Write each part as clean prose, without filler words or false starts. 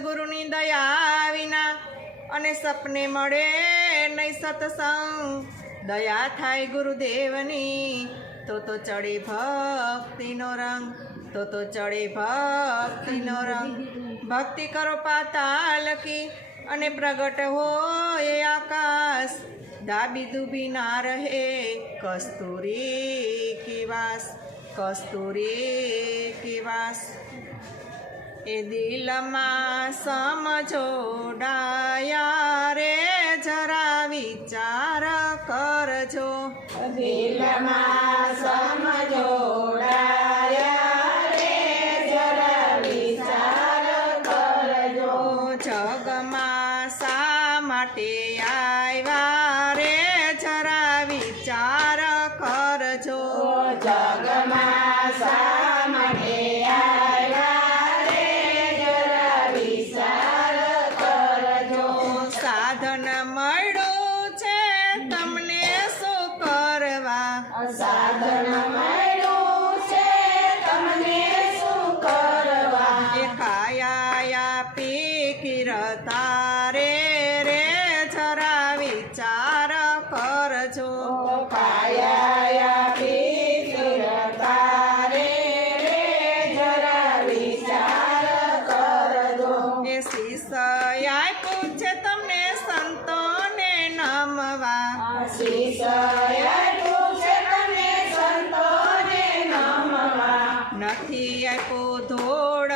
સદગુરુની દયા વિના અને સપને મળે નહીં સત્સંગ। દયા થાય ગુરુદેવની તો ચડે ભક્તિનો રંગ, તો ચડે ભક્તિનો રંગ। ભક્તિ કરો પાતાલ કી અને પ્રગટ હોય આકાશ। દાબી દૂબી ના રહે કસ્તુરી કી વાસ, કસ્તુરી કી વાસ। એ દિલમાં સમજો ડાયા રે જરા વિચાર કરજો। દિલમાં સમજો ડાયા રે જરા વિચાર કરજો। જગમાં શા માટે આવ્યા રે જરા વિચાર કરજો। જગમાં શા માટે આવ્યા રે જરા વિચાર કરજો। સાધન મળ્યું છે તમને શું કરવા? સાધન મળ્યું છે તમને શું કરવા? એ ખાયા પી કિરતા રે જરા વિચાર કરજો। કાયા પીરતા રે જરા વિચાર કરજો। એ શિષ્ય પૂછે તમને સંતોને નમવા। શિષ્ય પૂછે તમને સંતોને નમવા। નથી આપ્યો ધોળ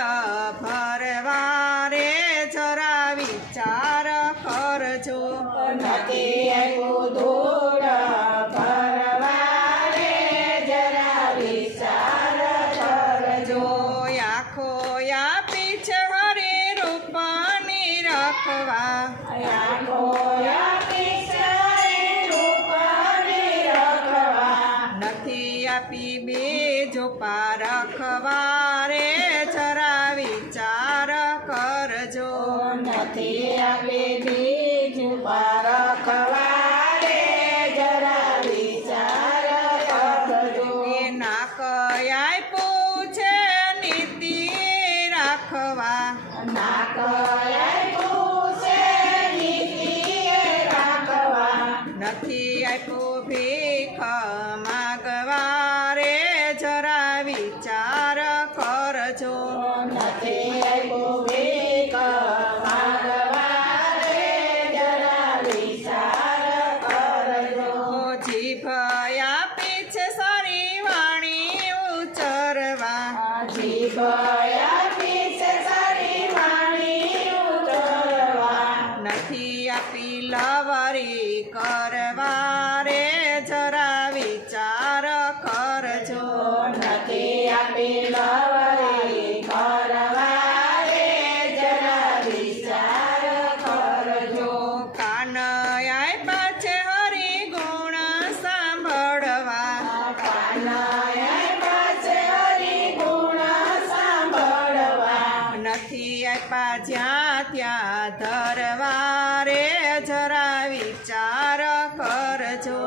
ભરવા રે જરા વિચાર કરજો। નથી આવ્યું ધૂળ ભરવા રે જરા વિચાર કરજો। આખો આપી છે હરી રૂપની રખવા। આંખો આપી છે રૂપની રખવા। નથી આપી બેજો પારખવા રે જરા વિચાર કરજો। નથી આપી બીજું પારખવા રે જરા વિચાર કરજો। એ નાક આપ્યું છે નીતિ રાખવા। નાક આપ્યું છે નીતિ રાખવા। નથી આપ્યું ભીખ માગવા રે જરા વિચાર કરજો। નથી આવ્યું ભીખ માંગવા રે જરા વિચાર કરજો। જીભ આપી છે સારી વાણી ઉચ્ચરવા। જીભ આપી છે સારી વાણી ઉચ્ચરવા। નથી આપી લવરી કરવા રે જરા વિચાર કરજો। નથી આપી લવરી કરવા રે જરા વિચાર કરજો। કાન આપ્યા છે હરી ગુણ સાંભળવા। કાન આપ્યા છે હરિગુણ સાંભળવા। નથી આપ્યા જ્યાં ત્યાં ધરવા રે જરા વિચાર કરજો।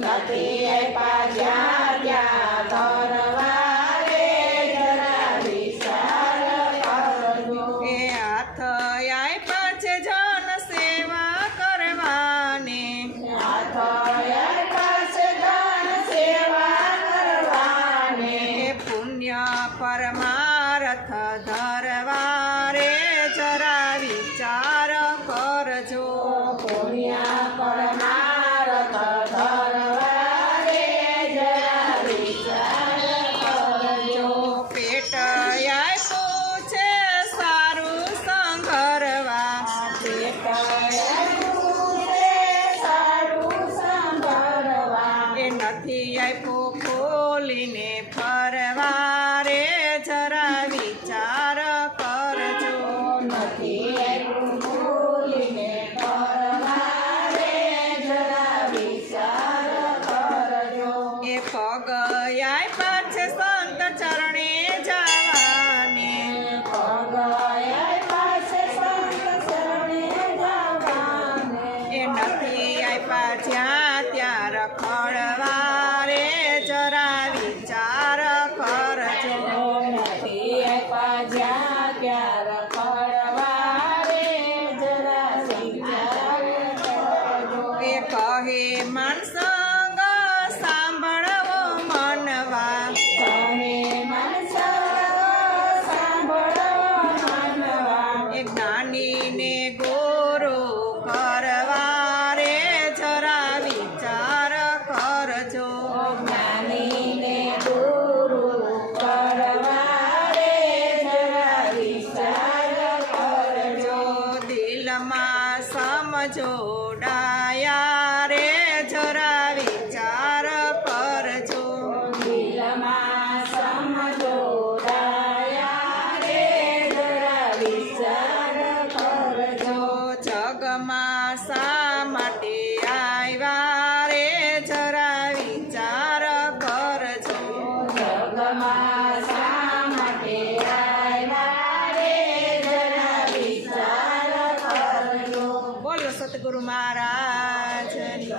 નથી આપ્યા જ્યાં ત્યાં ધરવા રે જરા વિચાર કરજો। એ હાથ આપ્યા છે જન સેવા કરવાને। હાથ આપ્યા છે ધન સેવા કરવાને। એ પુણ્ય પરમાર્થ ધરવા રે જરા વિચાર કરજો। પુણ્ય પરમાર્થ ધરવા રે જરા વિચાર કરજો। પેટ આપ્યું છે સારું સંઘરવા। પેટ આપ્યું છે સારું સાંભળવા। એ નથી આપ્યું ખોલીને ફરવા રે જરા વિચાર કરજો। નથી આવ્યું ભૂલીને ફરવા રે જરા વિચાર કરજો। એ પગ આપ્યા છે સંત ચરણે જવાને। પગ આપ્યા છે સંત શરણે જવાને। એ નથી આપ્યા જ્યાં ત્યાં રખડવા રે જરા વિચાર કરજો। નથી આપ્યા જ્યાં ત્યાં રખડવા માનસંગ સાંભળવો મનવા તમે મનસંગ સાંભળો માનવા એ જ્ઞાનીને ગુરુ કરવા રે જરા વિચાર કરજો જ્ઞાનીને ગુરુ કરવા રે જરા વિચાર કરજો દિલમાં સમજો ડાયા રે જરા વિચાર કરજો દિલમાં સમજો ડાયા રે જરા વિચાર કરજો જગમાં શા માટે આવ્યા રે જરા વિચાર કરજો જગમાં શા માટે આવ્યા રે જરા વિચાર કરજો બોલો સતગુરુ મહારાજની